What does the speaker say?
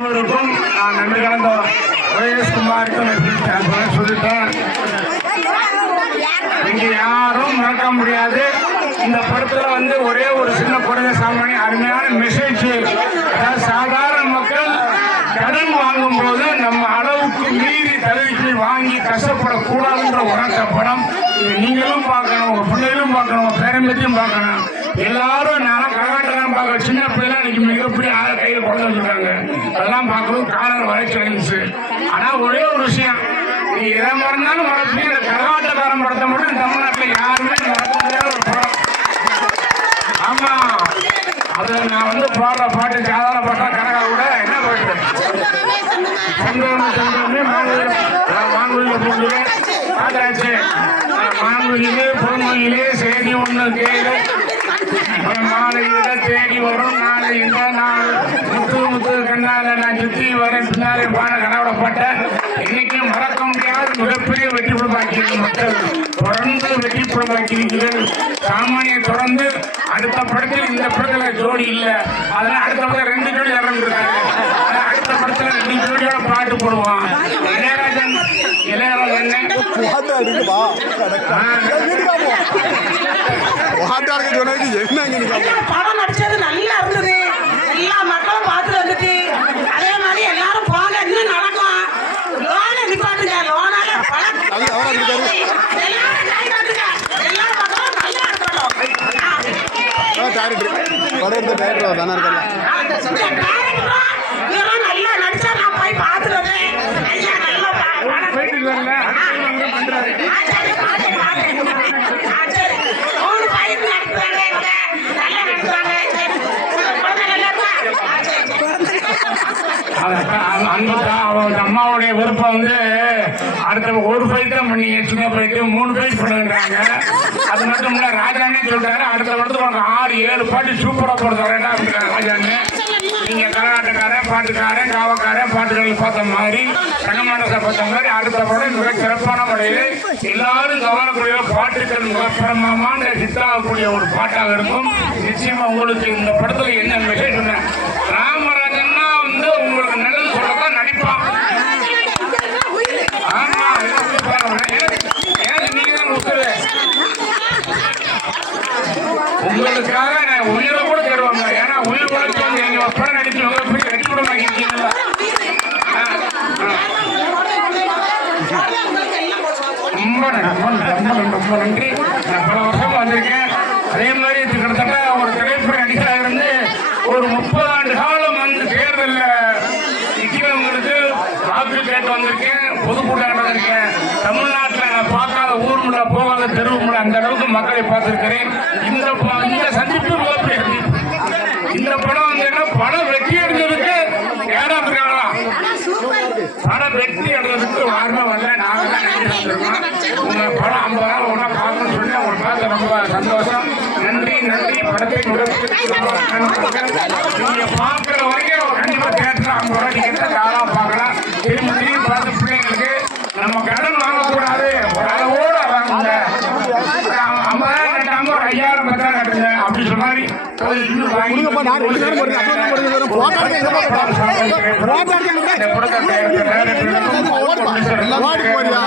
அனைவருக்கும் நான் நன்றி கலந்த ஒய்எஸ்குமாருக்கும் குமாருக்கும் சொல்லிட்டேன். இங்க யாரும் மறக்க முடியாது. இந்த படத்துல வந்து ஒரே ஒரு சின்ன குறைஞ்ச சாமி அருமையான மெசேஜ் சாதா சாதாரண மக்கள் கடன் வாங்கும் போது நம்ம அளவுக்கு மீறி தகுதிக்கு வாங்கி கஷ்டப்படக்கூடாதுன்ற உணர்த்த படம். இது நீங்களும் பார்க்கணும் உங்க பிள்ளைகளும் பார்க்கணும் உங்க பேரம்பத்தியும் பார்க்கணும். எல்லாரும் நான் கரகாட்டெல்லாம் பார்க்க சின்ன பிள்ளைலாம் இன்னைக்கு மிகப்பெரிய ஆள கையில் கொண்டு வந்திருக்காங்க. அதெல்லாம் பார்க்கணும் காலர் வளர்ச்சி அடைஞ்சிச்சு ஆனால் ஒரே ஒரு விஷயம் நீ எதை மறந்தாலும் மறப்பீங்க இந்த கரகாட்டக்காரன் படத்தை மட்டும் தமிழ்நாட்டில் யாருமே மறக்க முடியாத ஒரு படம். அது நான் வந்து பாடுற பாட்டு சாதாரண பாட்டா கனகா கூட. என்ன பாட்டு செங்கோன்னு செங்கோன்னு மாங்குயில் மாங்குயில பூங்குயில செய்தி ஒன்று கேளு மாலையில தேடி வரும் நாளை இந்த முத்து முத்து கண்ணால நான் சுத்தி வரேன் பின்னாலே பாட கனவுடப்பட்ட இன்னைக்கு மறக்க முடியாத மிகப்பெரிய வெற்றி மக்கள் தொடர்ந்து வெற்றி படமாக்கியிருக்கிறீர்கள் சாமானியை தொடர்ந்து அடுத்த படத்தில் இந்த படத்துல ஜோடி இல்ல. அதனால அடுத்த படத்துல ரெண்டு ஜோடி இறந்துருக்காங்க அடுத்த படத்துல ரெண்டு ஜோடியோட பாட்டு போடுவான். இளையராஜன் இளையராஜன் இருக்க சொன்னதுக்கு என்னங்க நீங்க படம் நடிச்சது நல்லா படம் எடுத்த டேரக்டர் தானே இருக்கல இவரும் அந்த அவங்க அம்மாவுடைய விருப்பம் வந்து அடுத்த ஒரு ஃபைட் தான் பண்ணீங்க சின்ன ஃபைட்டு மூணு ஃபைட் பண்ணுறாங்க அது மட்டும் இல்லை ராஜானே சொல்றாரு அடுத்த வருடத்துக்கு உனக்கு ஆறு ஏழு பாட்டு சூப்பராக போட்டு தரேன்டா அப்படிங்கிறாங்க நீங்கள் நீங்க கரகாட்டக்காரன் பாட்டுக்காரன் காவக்காரன் பாட்டுகள் பார்த்த மாதிரி ரங்கமாண்டசை பார்த்த மாதிரி அடுத்த படம் மிக சிறப்பான முறையில் எல்லாரும் கவனக்கூடிய பாட்டுகள் முகப்பிரமமான ஹிட்டாகக்கூடிய ஒரு பாட்டாக இருக்கும். நிச்சயமா உங்களுக்கு இந்த படத்துல என்ன மெசேஜ் சொன்னேன். உங்களுக்காக நான் உயிரை கூட தேடுவாங்க ஏன்னா உயிர் கொடுத்து வந்து எங்க படம் நடிச்சு உங்களை போய் நடிச்சு கூட வாங்கிருக்கீங்களா ரொம்ப ரொம்ப ரொம்ப நன்றி, ரொம்ப நன்றி நான் பல வருஷம் வந்திருக்கேன் அதே மாதிரி நிற்கிறவங்களுக்கு வாக்கு கேட்டு வந்திருக்கேன் பொதுக்கூட்டம் நடந்திருக்கேன் தமிழ்நாட்டில் நான் பார்க்காத ஊர் முறை போகாத தெருவு முறை அந்த அளவுக்கு மக்களை பார்த்திருக்கிறேன். இந்த இந்த சந்திப்பு மிகப்பெரிய. இந்த படம் வந்து என்ன படம் வெற்றி அடைஞ்சதுக்கு யாரா இருக்காங்களா படம் வெற்றி அடைஞ்சதுக்கு யாருமே வரல. உங்க படம் ஐம்பது நாள் ஒன்றா பார்க்கணும்னு சொல்லி உங்களை பார்த்து ரொம்ப சந்தோஷம். நன்றி நன்றி. படத்தை நீங்க பார்க்குற வரைக்கும் கண்டிப்பா தேட்டர் ஐம்பது ரூபாய் டிக்கெட் ஐம்பதாயிரம் கட்டாம ஒரு ஐயாயிரம் பத்தாயிரம் கட்டுங்க அப்படி சொன்ன மாதிரி கொடுங்கப்பா நான் ரெண்டு நேரம் போடுங்க அப்படியே தான் போடுங்க போட்டா போட்டா இந்த படத்தை ஓடுப்பா. எல்லாரும் ஓடி போறியா?